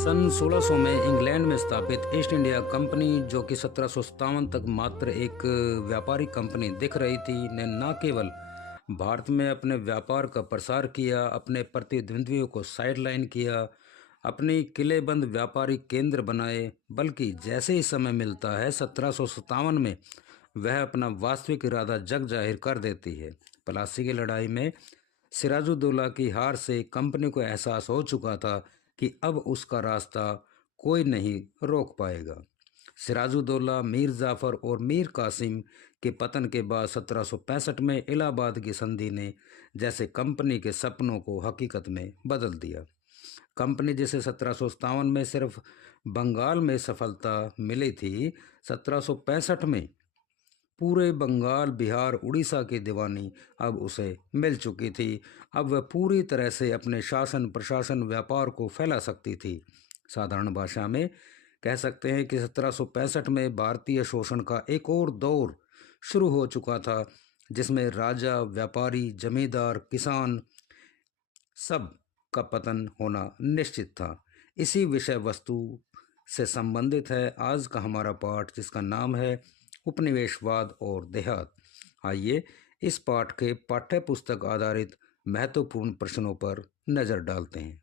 सन 1600 में इंग्लैंड में स्थापित ईस्ट इंडिया कंपनी, जो कि 1757 तक मात्र एक व्यापारिक कंपनी दिख रही थी, ने न केवल भारत में अपने व्यापार का प्रसार किया, अपने प्रतिद्वंद्वियों को साइडलाइन किया, अपनी किलेबंद व्यापारिक केंद्र बनाए, बल्कि जैसे ही समय मिलता है 1757 में वह अपना वास्तविक इरादा जग जाहिर कर देती है। प्लासी की लड़ाई में सिराजुद्दौला की हार से कंपनी को एहसास हो चुका था कि अब उसका रास्ता कोई नहीं रोक पाएगा। सिराजुद्दौला, मीर जाफ़र और मीर कासिम के पतन के बाद 1765 में इलाहाबाद की संधि ने जैसे कंपनी के सपनों को हकीकत में बदल दिया। कंपनी जिसे 1757 में सिर्फ बंगाल में सफलता मिली थी, 1765 में पूरे बंगाल, बिहार, उड़ीसा की दीवानी अब उसे मिल चुकी थी। अब वह पूरी तरह से अपने शासन, प्रशासन, व्यापार को फैला सकती थी। साधारण भाषा में कह सकते हैं कि 1765 में भारतीय शोषण का एक और दौर शुरू हो चुका था, जिसमें राजा, व्यापारी, जमींदार, किसान सब का पतन होना निश्चित था। इसी विषय वस्तु से संबंधित है आज का हमारा पाठ, जिसका नाम है उपनिवेशवाद और देहात। आइए इस पाठ के पाठ्य पुस्तक आधारित महत्वपूर्ण प्रश्नों पर नज़र डालते हैं।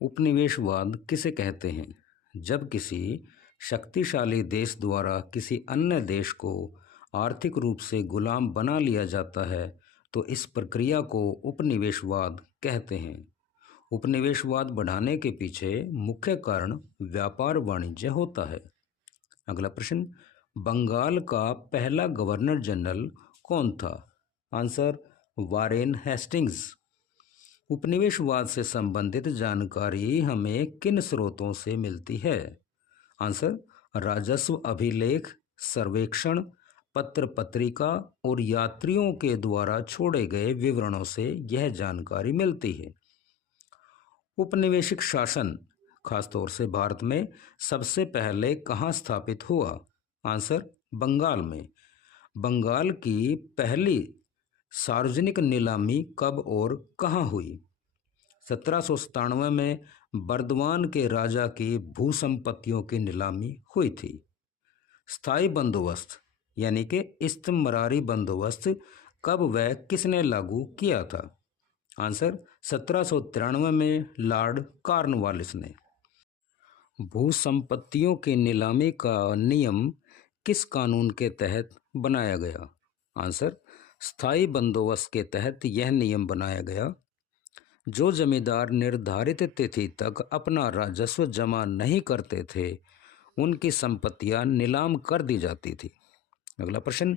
उपनिवेशवाद किसे कहते हैं? जब किसी शक्तिशाली देश द्वारा किसी अन्य देश को आर्थिक रूप से गुलाम बना लिया जाता है, तो इस प्रक्रिया को उपनिवेशवाद कहते हैं। उपनिवेशवाद बढ़ाने के पीछे मुख्य कारण व्यापार वाणिज्य होता है। अगला प्रश्न, बंगाल का पहला गवर्नर जनरल कौन था? Answer, Warren Hastings. उपनिवेशवाद से संबंधित जानकारी हमें किन स्रोतों से मिलती है? आंसर, राजस्व अभिलेख, सर्वेक्षण, पत्र पत्रिका और यात्रियों के द्वारा छोड़े गए विवरणों से यह जानकारी मिलती है। उपनिवेशिक शासन खासतौर से भारत में सबसे पहले कहाँ स्थापित हुआ? आंसर, बंगाल में। बंगाल की पहली सार्वजनिक नीलामी कब और कहाँ हुई? 1797 में बर्दवान के राजा की भूसंपत्तियों की नीलामी हुई थी। स्थायी बंदोबस्त यानी कि इस्तमरारी बंदोबस्त कब व किसने लागू किया था? आंसर, 1793 में लॉर्ड कॉर्नवालिस ने। भूसंपत्तियों की नीलामी का नियम किस कानून के तहत बनाया गया? आंसर, स्थायी बंदोबस्त के तहत यह नियम बनाया गया। जो जमींदार निर्धारित तिथि तक अपना राजस्व जमा नहीं करते थे, उनकी संपत्तियां नीलाम कर दी जाती थी। अगला प्रश्न,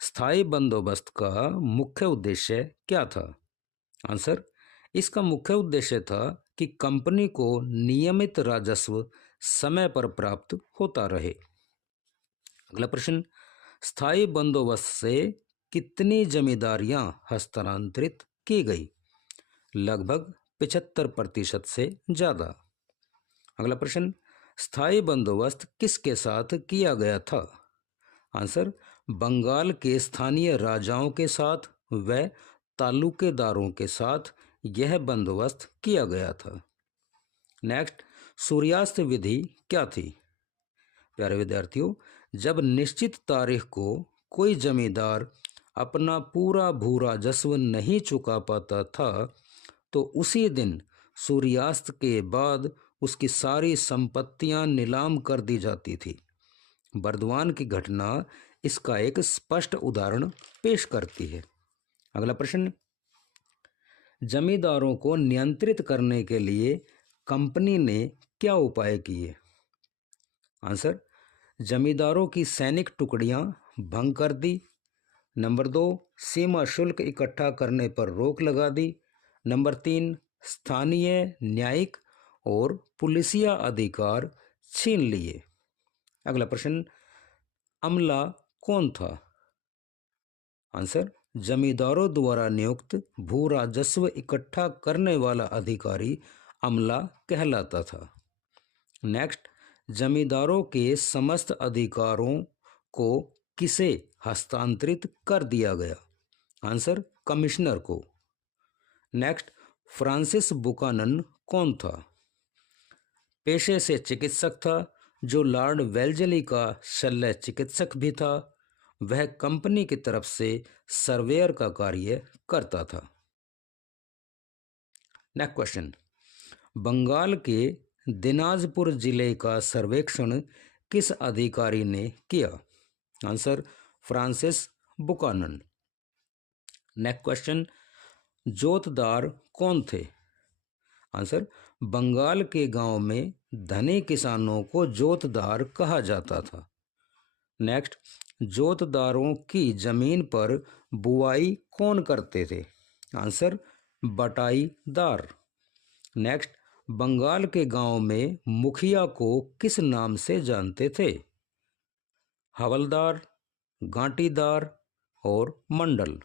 स्थायी बंदोबस्त का मुख्य उद्देश्य क्या था? आंसर, इसका मुख्य उद्देश्य था कि कंपनी को नियमित राजस्व समय पर प्राप्त होता रहे। अगला प्रश्न, स्थायी बंदोबस्त से कितनी जमींदारियां हस्तांतरित की गई? लगभग 75% से ज़्यादा। अगला प्रश्न, स्थायी बंदोबस्त किसके साथ किया गया था? आंसर, बंगाल के स्थानीय राजाओं के साथ व तालुकेदारों के साथ यह बंदोबस्त किया गया था। नेक्स्ट, सूर्यास्त विधि क्या थी? प्यारे विद्यार्थियों, जब निश्चित तारीख को कोई जमींदार अपना पूरा भू राजस्व नहीं चुका पाता था, तो उसी दिन सूर्यास्त के बाद उसकी सारी संपत्तियां नीलाम कर दी जाती थी। बर्दवान की घटना इसका एक स्पष्ट उदाहरण पेश करती है। अगला प्रश्न, जमींदारों को नियंत्रित करने के लिए कंपनी ने क्या उपाय किए? आंसर, जमींदारों की सैनिक टुकड़ियां भंग कर दी। नंबर 2, सीमा शुल्क इकट्ठा करने पर रोक लगा दी। नंबर 3, स्थानीय न्यायिक और पुलिसिया अधिकार छीन लिए। अगला प्रश्न, अमला कौन था? आंसर, जमींदारों द्वारा नियुक्त भू राजस्व इकट्ठा करने वाला अधिकारी अमला कहलाता था। नेक्स्ट, जमींदारों के समस्त अधिकारों को किसे हस्तांतरित कर दिया गया? आंसर, कमिश्नर को। नेक्स्ट, फ्रांसिस बुकानन कौन था? पेशे से चिकित्सक था, जो लॉर्ड वेल्जली का शल्य चिकित्सक भी था। वह कंपनी की तरफ से सर्वेयर का कार्य करता था। नेक्स्ट क्वेश्चन, बंगाल के दिनाजपुर जिले का सर्वेक्षण किस अधिकारी ने किया? Answer, Francis Buchanan. Next question, जोतदार कौन थे? आंसर, बंगाल के गांव में धनी किसानों को जोतदार कहा जाता था। नेक्स्ट, जोतदारों की जमीन पर बुआई कौन करते थे? आंसर, बटाईदार। नेक्स्ट, बंगाल के गांव में मुखिया को किस नाम से जानते थे? हवलदार, गांटीदार और मंडल।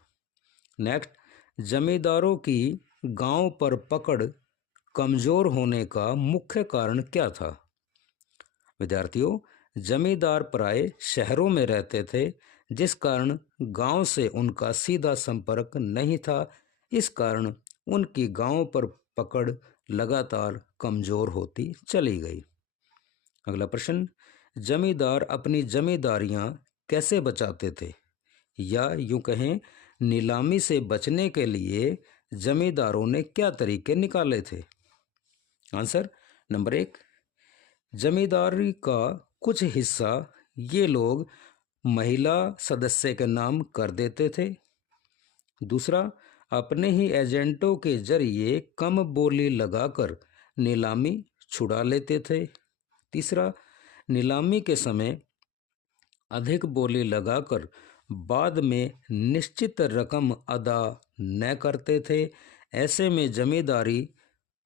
नेक्स्ट, जमींदारों की गांव पर पकड़ कमजोर होने का मुख्य कारण क्या था? विद्यार्थियों, जमींदार प्राय शहरों में रहते थे, जिस कारण गांव से उनका सीधा संपर्क नहीं था। इस कारण उनकी गांव पर पकड़ लगातार कमजोर होती चली गई। अगला प्रश्न, जमींदार अपनी जमींदारियां कैसे बचाते थे, या यूं कहें नीलामी से बचने के लिए जमींदारों ने क्या तरीके निकाले थे? आंसर, नंबर 1, जमींदारी का कुछ हिस्सा ये लोग महिला सदस्य के नाम कर देते थे। दूसरा, अपने ही एजेंटों के जरिए कम बोली लगाकर नीलामी छुड़ा लेते थे। तीसरा, नीलामी के समय अधिक बोली लगाकर बाद में निश्चित रकम अदा न करते थे। ऐसे में जमींदारी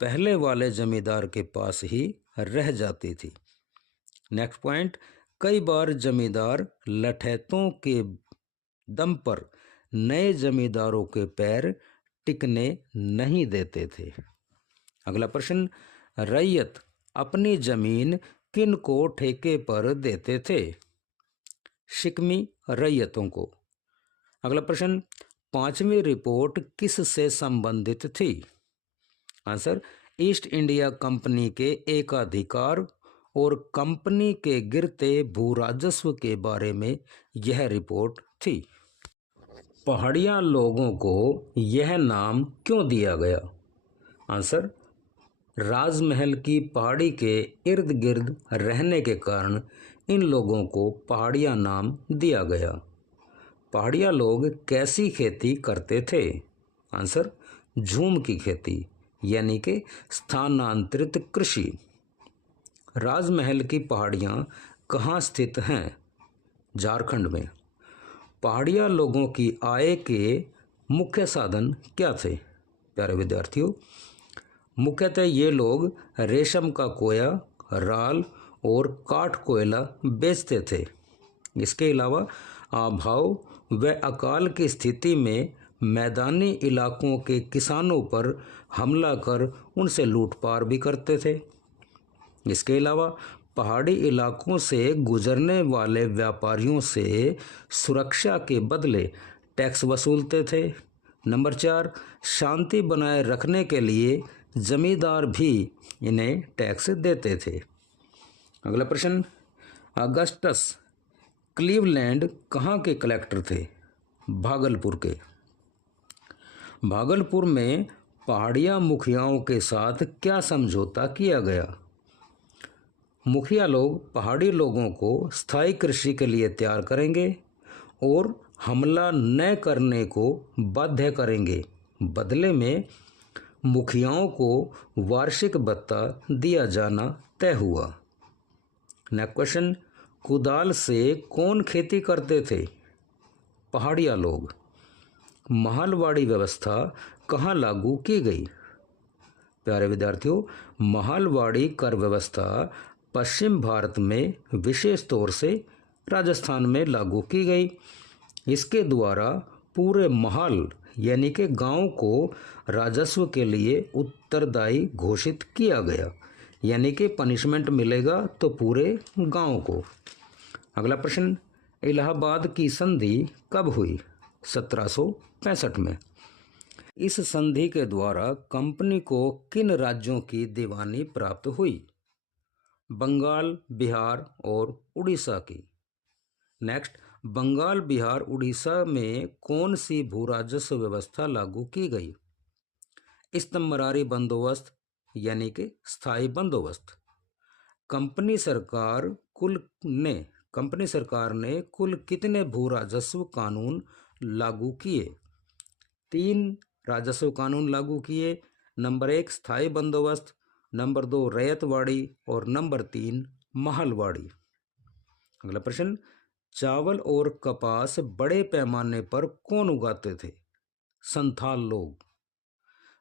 पहले वाले जमींदार के पास ही रह जाती थी। नेक्स्ट पॉइंट, कई बार जमींदार लठैतों के दम पर नए जमींदारों के पैर टिकने नहीं देते थे। अगला प्रश्न, रैयत अपनी जमीन किन को ठेके पर देते थे? शिकमी रैयतों को। अगला प्रश्न, पांचवी रिपोर्ट किस से संबंधित थी? आंसर, ईस्ट इंडिया कंपनी के एकाधिकार और कंपनी के गिरते भू राजस्व के बारे में यह रिपोर्ट थी। पहाड़िया लोगों को यह नाम क्यों दिया गया? आंसर, राजमहल की पहाड़ी के इर्द गिर्द रहने के कारण इन लोगों को पहाड़िया नाम दिया गया। पहाड़िया लोग कैसी खेती करते थे? आंसर, झूम की खेती, यानी कि स्थानांतरित कृषि। राजमहल की पहाड़ियाँ कहाँ स्थित हैं? झारखंड में। पहाड़िया लोगों की आय के मुख्य साधन क्या थे? प्यारे विद्यार्थियों, मुख्यतः ये लोग रेशम का कोया, राल और काठ कोयला बेचते थे। इसके अलावा अभाव व अकाल की स्थिति में मैदानी इलाकों के किसानों पर हमला कर उनसे लूटपाट भी करते थे। इसके अलावा पहाड़ी इलाकों से गुजरने वाले व्यापारियों से सुरक्षा के बदले टैक्स वसूलते थे। नंबर 4, शांति बनाए रखने के लिए जमींदार भी इन्हें टैक्स देते थे। अगला प्रश्न, अगस्टस क्लीवलैंड कहाँ के कलेक्टर थे? भागलपुर के। भागलपुर में पहाड़िया मुखियाओं के साथ क्या समझौता किया गया? मुखिया लोग पहाड़ी लोगों को स्थायी कृषि के लिए तैयार करेंगे और हमला न करने को बाध्य करेंगे। बदले में मुखियाओं को वार्षिक भत्ता दिया जाना तय हुआ। नेक्स्ट क्वेश्चन, कुदाल से कौन खेती करते थे? पहाड़िया लोग। महलवाड़ी व्यवस्था कहाँ लागू की गई? प्यारे विद्यार्थियों, महलवाड़ी कर व्यवस्था पश्चिम भारत में विशेष तौर से राजस्थान में लागू की गई। इसके द्वारा पूरे महल यानी कि गांव को राजस्व के लिए उत्तरदायी घोषित किया गया, यानी कि पनिशमेंट मिलेगा तो पूरे गांव को। अगला प्रश्न, इलाहाबाद की संधि कब हुई? 1765 में। इस संधि के द्वारा कंपनी को किन राज्यों की दीवानी प्राप्त हुई? बंगाल, बिहार और उड़ीसा की। नेक्स्ट, बंगाल, बिहार, उड़ीसा में कौन सी भू राजस्व व्यवस्था लागू की गई? इस्तमरारी बंदोबस्त यानी कि स्थायी बंदोबस्त। कंपनी सरकार कुल ने कंपनी सरकार ने कुल कितने भू राजस्व कानून लागू किए? 3 राजस्व कानून लागू किए। नंबर 1 स्थायी बंदोबस्त, नंबर 2 रैयतवाड़ी और नंबर 3 महलवाड़ी। अगला प्रश्न, चावल और कपास बड़े पैमाने पर कौन उगाते थे? संथाल लोग।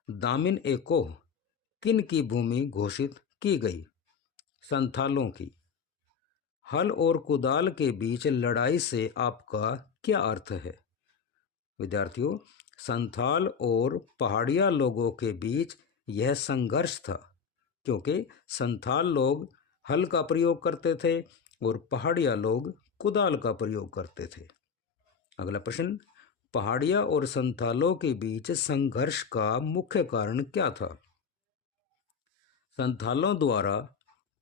दामिन एकोह किन की भूमि घोषित की गई? संथालों की। हल और कुदाल के बीच लड़ाई से आपका क्या अर्थ है? विद्यार्थियों, संथाल और पहाड़िया लोगों के बीच यह संघर्ष था, क्योंकि संथाल लोग हल का प्रयोग करते थे और पहाड़िया लोग कुदाल का प्रयोग करते थे। अगला प्रश्न, पहाड़िया और संथालों के बीच संघर्ष का मुख्य कारण क्या था? संथालों द्वारा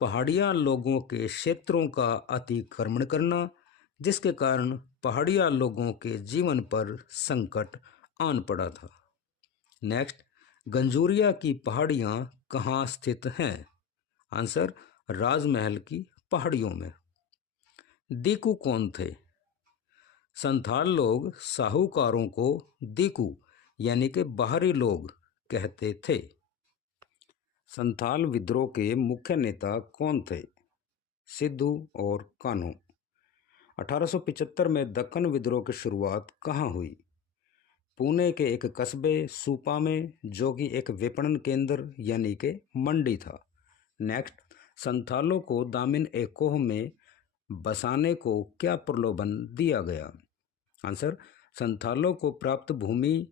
पहाड़िया लोगों के क्षेत्रों का अतिक्रमण करना, जिसके कारण पहाड़िया लोगों के जीवन पर संकट आन पड़ा था। नेक्स्ट, गंजूरिया की पहाड़ियाँ कहाँ स्थित हैं? आंसर, राजमहल की पहाड़ियों में। दीकू कौन थे? संथाल लोग साहूकारों को दीकू यानी कि बाहरी लोग कहते थे। संथाल विद्रोह के मुख्य नेता कौन थे? सिद्धू और कान्हू। 1875 में दक्कन विद्रोह की शुरुआत कहाँ हुई? पुणे के एक कस्बे सूपा में, जो कि एक विपणन केंद्र यानी कि मंडी था। नेक्स्ट, संथालों को दामिन एकोह में बसाने को क्या प्रलोभन दिया गया? आंसर, संथालों को प्राप्त भूमि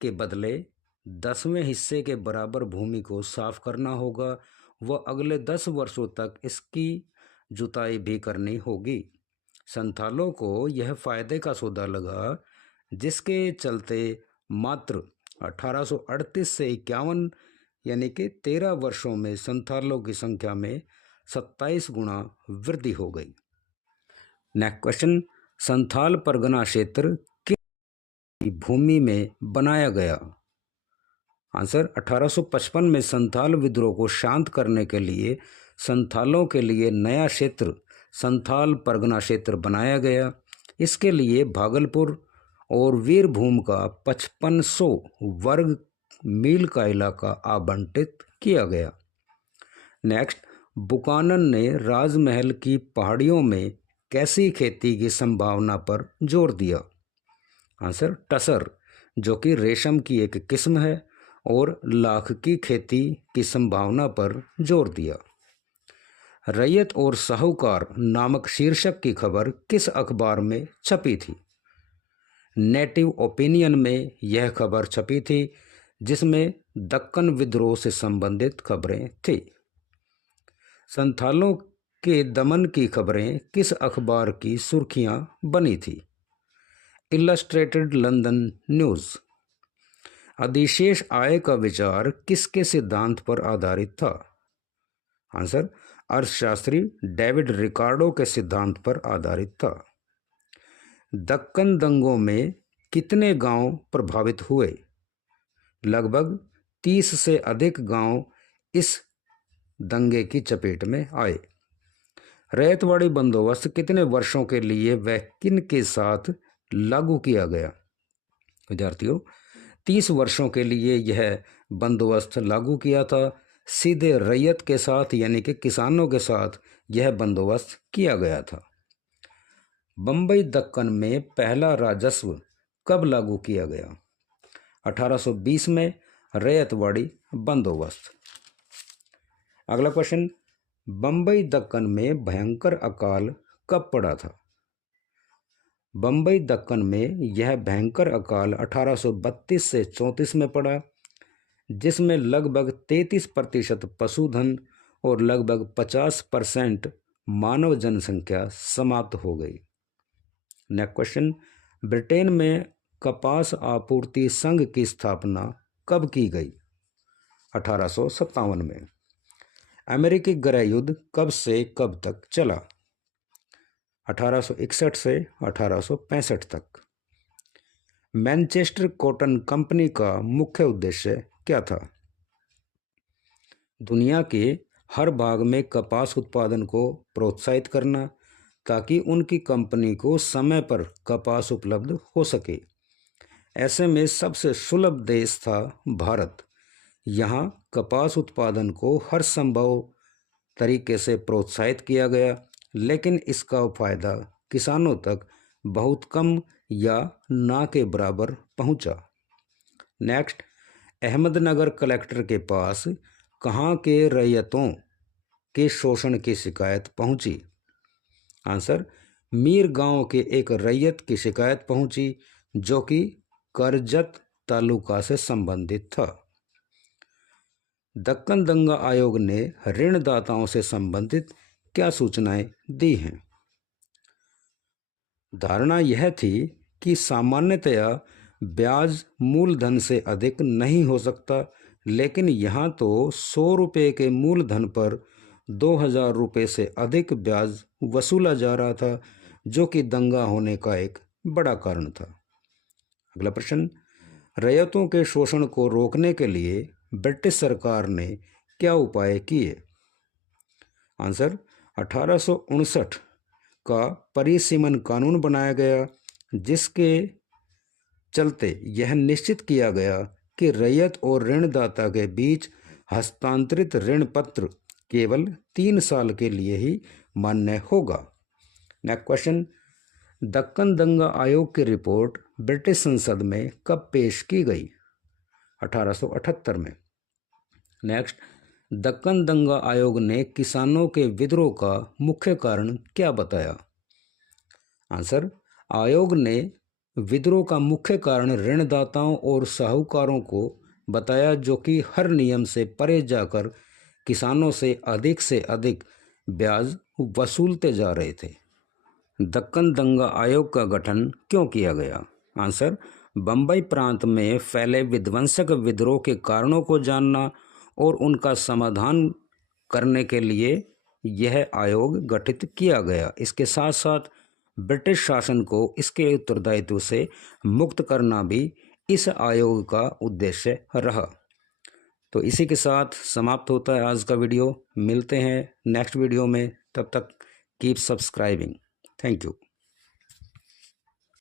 के बदले 10वें हिस्से के बराबर भूमि को साफ करना होगा व अगले 10 वर्षों तक इसकी जुताई भी करनी होगी। संथालों को यह फायदे का सौदा लगा, जिसके चलते मात्र 1838 से 51 यानी कि 13 वर्षों में संथालों की संख्या में 27 गुना वृद्धि हो गई। नेक्स्ट क्वेश्चन, संथाल परगना क्षेत्र किस भूमि में बनाया गया? आंसर, 1855 में संथाल विद्रोह को शांत करने के लिए संथालों के लिए नया क्षेत्र संथाल परगना क्षेत्र बनाया गया। इसके लिए भागलपुर और वीरभूम का 5500 वर्ग मील का इलाका आवंटित किया गया। नेक्स्ट, बुकानन ने राजमहल की पहाड़ियों में कैसी खेती की संभावना पर जोर दिया? आंसर, टसर, जो कि रेशम की एक किस्म है, और लाख की खेती की संभावना पर जोर दिया। रैयत और साहूकार नामक शीर्षक की खबर किस अखबार में छपी थी? नेटिव ओपिनियन में यह खबर छपी थी, जिसमें दक्कन विद्रोह से संबंधित खबरें थी। संथालों के दमन की खबरें किस अखबार की सुर्खियां बनी थी? Illustrated London news. अधिशेष आय का विचार किसके सिद्धांत पर आधारित था? आंसर, अर्थशास्त्री डेविड रिकार्डो के सिद्धांत पर आधारित था। दक्कन दंगों में कितने गांव प्रभावित हुए? लगभग 30 से अधिक गांव इस दंगे की चपेट में आए। रैयतवाड़ी बंदोबस्त कितने वर्षों के लिए व किन के साथ लागू किया गया? विद्यार्थियों, 30 वर्षों के लिए यह बंदोबस्त लागू किया था। सीधे रैयत के साथ यानी कि किसानों के साथ यह बंदोबस्त किया गया था। बम्बई दक्कन में पहला राजस्व कब लागू किया गया? 1820 में, रैयतवाड़ी बंदोबस्त। अगला क्वेश्चन, बम्बई दक्कन में भयंकर अकाल कब पड़ा था? बम्बई दक्कन में यह भयंकर अकाल 1832 से 34 में पड़ा, जिसमें लगभग 33% पशुधन और लगभग 50% मानव जनसंख्या समाप्त हो गई। नेक्स्ट क्वेश्चन, ब्रिटेन में कपास आपूर्ति संघ की स्थापना कब की गई? 1857 में। अमेरिकी गृह युद्ध कब से कब तक चला? 1861 से 1865 तक। मैनचेस्टर कॉटन कंपनी का मुख्य उद्देश्य क्या था? दुनिया के हर भाग में कपास उत्पादन को प्रोत्साहित करना ताकि उनकी कंपनी को समय पर कपास उपलब्ध हो सके। ऐसे में सबसे सुलभ देश था भारत। यहाँ कपास उत्पादन को हर संभव तरीके से प्रोत्साहित किया गया, लेकिन इसका फायदा किसानों तक बहुत कम या ना के बराबर पहुंचा। नेक्स्ट, अहमदनगर कलेक्टर के पास कहाँ के रैयतों के शोषण की शिकायत पहुंची? आंसर, मीर गांव के एक रैयत की शिकायत पहुंची जो कि करजत तालुका से संबंधित था। दक्कन दंगा आयोग ने ऋणदाताओं से संबंधित क्या सूचनाएं दी हैं? धारणा यह थी कि सामान्यतया ब्याज मूलधन से अधिक नहीं हो सकता, लेकिन यहाँ तो 100 रुपये के मूलधन पर 2000 रुपये से अधिक ब्याज वसूला जा रहा था, जो कि दंगा होने का एक बड़ा कारण था। अगला प्रश्न, रैयतों के शोषण को रोकने के लिए ब्रिटिश सरकार ने क्या उपाय किए? आंसर, 1859 का परिसीमन कानून बनाया गया, जिसके चलते यह निश्चित किया गया कि रैयत और ऋणदाता के बीच हस्तांतरित ऋण पत्र केवल 3 साल के लिए ही मान्य होगा। नेक्स्ट क्वेश्चन, दक्कन दंगा आयोग की रिपोर्ट ब्रिटिश संसद में कब पेश की गई? 1878 में। नेक्स्ट, दक्कन दंगा आयोग ने किसानों के विद्रोह का मुख्य कारण क्या बताया? आंसर, आयोग ने विद्रोह का मुख्य कारण ऋणदाताओं और साहूकारों को बताया, जो कि हर नियम से परे जाकर किसानों से अधिक ब्याज वसूलते जा रहे थे। दक्कन दंगा आयोग का गठन क्यों किया गया? आंसर, बम्बई प्रांत में फैले विध्वंसक विद्रोह के कारणों को जानना और उनका समाधान करने के लिए यह आयोग गठित किया गया। इसके साथ साथ ब्रिटिश शासन को इसके उत्तरदायित्व से मुक्त करना भी इस आयोग का उद्देश्य रहा। तो इसी के साथ समाप्त होता है आज का वीडियो। मिलते हैं नेक्स्ट वीडियो में, तब तक कीप सब्सक्राइबिंग। Thank you.